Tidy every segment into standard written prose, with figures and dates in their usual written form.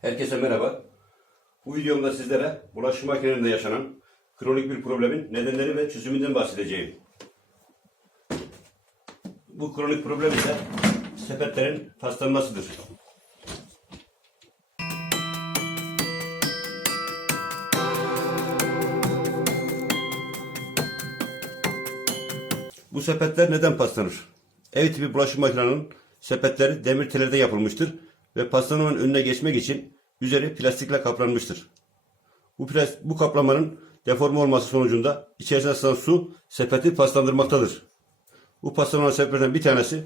Herkese merhaba. Bu videomda sizlere bulaşık makinelerinde yaşanan kronik bir problemin nedenleri ve çözümünden bahsedeceğim. Bu kronik problem ise sepetlerin paslanmasıdır. Bu sepetler neden paslanır? Ev tipi bulaşık makinelerinin sepetleri demir tellerden yapılmıştır ve paslanmanın önüne geçmek için üzeri plastikle kaplanmıştır. Bu kaplamanın deforme olması sonucunda içerisine sızan su sepeti paslandırmaktadır. Bu paslanma sebeplerden bir tanesi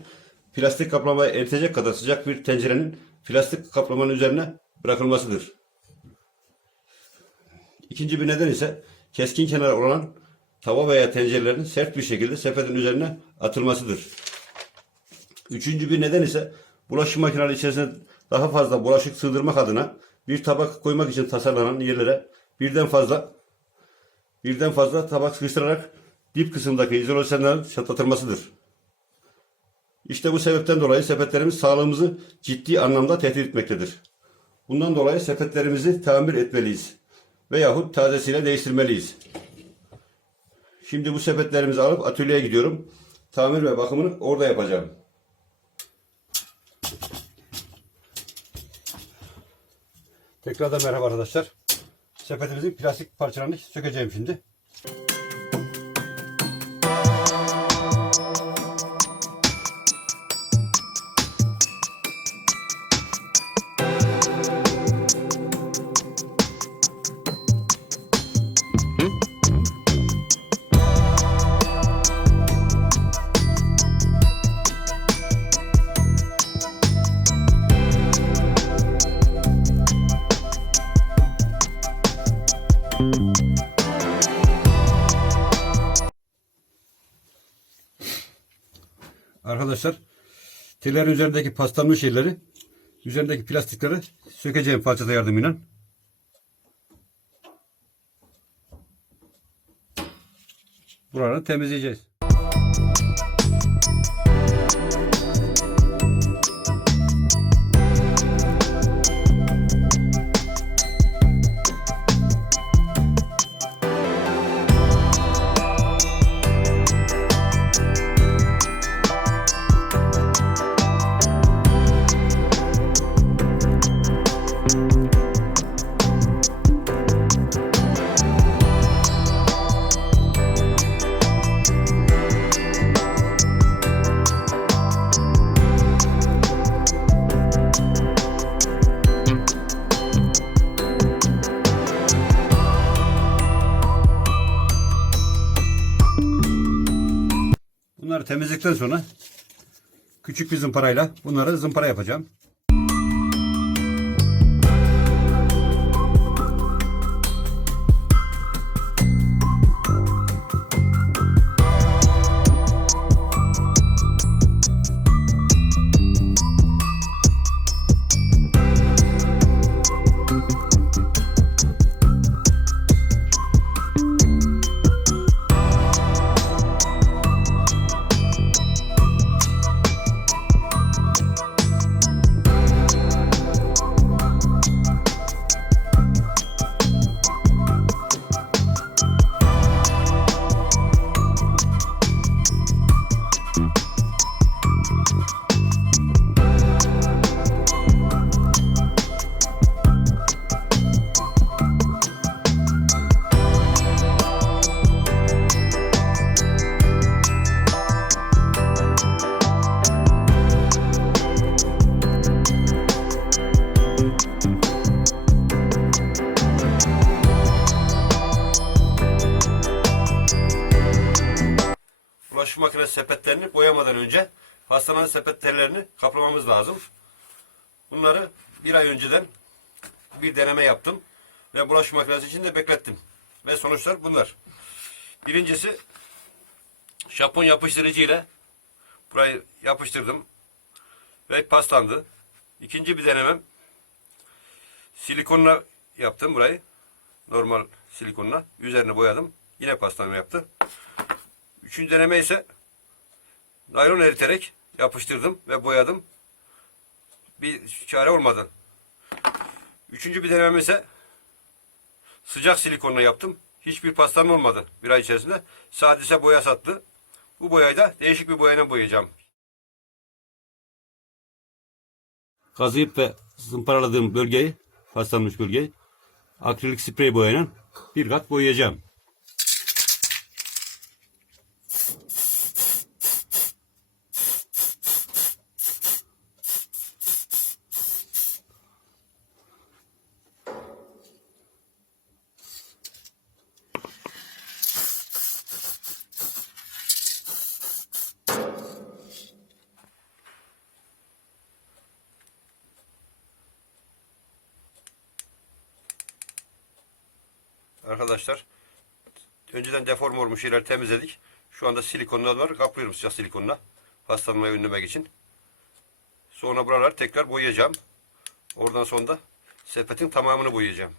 plastik kaplamayı eritecek kadar sıcak bir tencerenin plastik kaplamanın üzerine bırakılmasıdır. İkinci bir neden ise keskin kenarı olan tava veya tencerelerin sert bir şekilde sepetin üzerine atılmasıdır. Üçüncü bir neden ise bulaşık makineleri içerisine daha fazla bulaşık sığdırmak adına bir tabak koymak için tasarlanan yerlere birden fazla tabak sıkıştırarak dip kısımdaki izolasyonların çatlatılmasıdır. İşte bu sebepten dolayı sepetlerimiz sağlığımızı ciddi anlamda tehdit etmektedir. Bundan dolayı sepetlerimizi tamir etmeliyiz veyahut tazesiyle değiştirmeliyiz. Şimdi bu sepetlerimizi alıp atölyeye gidiyorum. Tamir ve bakımını orada yapacağım. Tekrardan merhaba arkadaşlar. Sepetimizin plastik parçalarını sökeceğim şimdi. Arkadaşlar, tellerin üzerindeki paslanmış yerleri, üzerindeki plastikleri sökeceğim falçata yardımıyla. Buraları temizleyeceğiz. Bunları temizledikten sonra küçük bir zımparayla bunları zımpara yapacağım. Bulaşık makinesi sepetlerini boyamadan önce pastanın sepetlerini kaplamamız lazım. Bunları bir ay önceden bir deneme yaptım ve bulaşık makinesi içinde beklettim. Ve sonuçlar bunlar. Birincisi, Japon yapıştırıcı ile burayı yapıştırdım ve paslandı. İkinci bir denemem, silikonla yaptım burayı. Normal silikonla. Üzerine boyadım. Yine paslanma yaptı. Üçüncü deneme ise naylon eriterek yapıştırdım ve boyadım. Bir çare olmadı. Üçüncü bir denemem ise sıcak silikonla yaptım. Hiçbir paslanma olmadı bir ay içerisinde. Sadece boya sattı. Bu boyayı da değişik bir boyayla boyayacağım. Kazıyıp ve zımparaladığım bölgeyi, paslanmış bölgeyi akrilik sprey boyayla bir kat boyayacağım. Arkadaşlar, önceden deform olmuş yerleri temizledik. Şu anda silikonlar var. Kaplıyorum sıcak silikonla. Paslanmayı önlemek için. Sonra buraları tekrar boyayacağım. Oradan sonra da sepetin tamamını boyayacağım.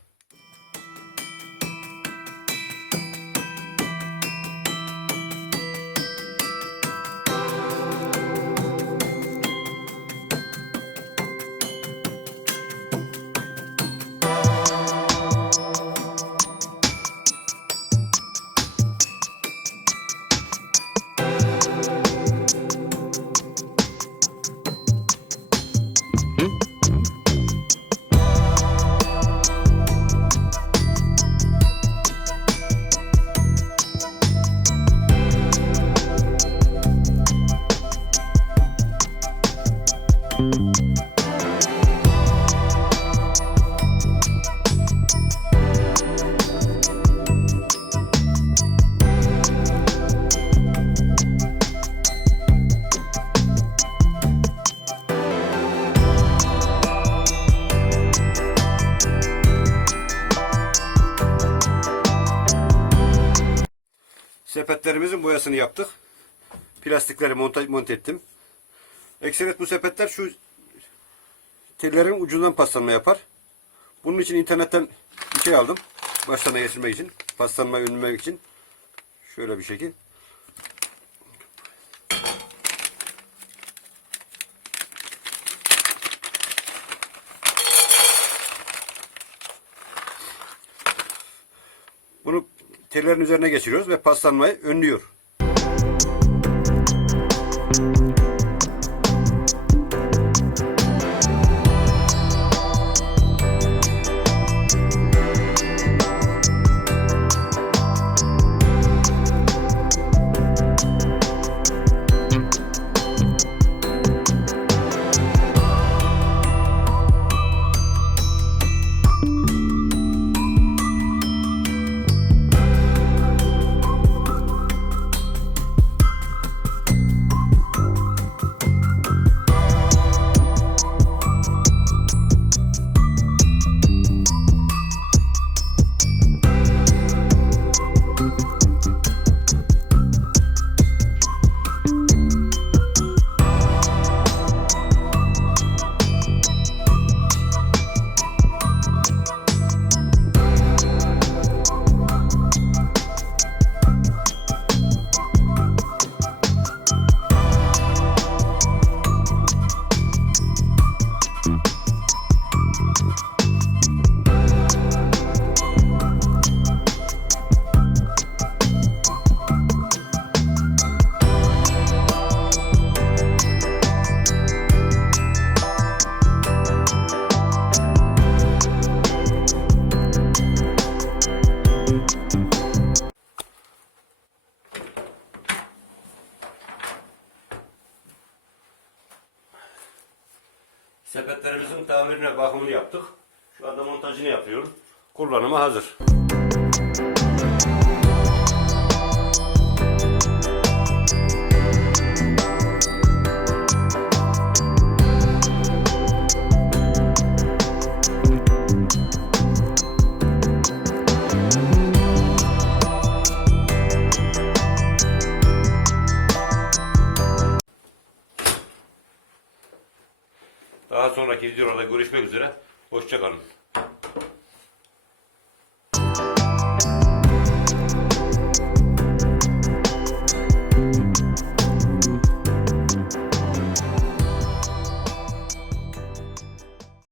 Sepetlerimizin boyasını yaptık. Plastikleri monte ettim. Ekseriyet bu sepetler şu tellerin ucundan paslanma yapar. Bunun için internetten bir şey aldım. Başlarına geçirmek için. Paslanmayı önlemek için. Şöyle bir şekil. Bunu tellerin üzerine geçiriyoruz ve paslanmayı önlüyor. Sepetlerimizin tamirine, bakımını yaptık. Şu anda montajını yapıyorum. Kullanıma hazır. Daha sonraki videolarda görüşmek üzere. Hoşça kalın.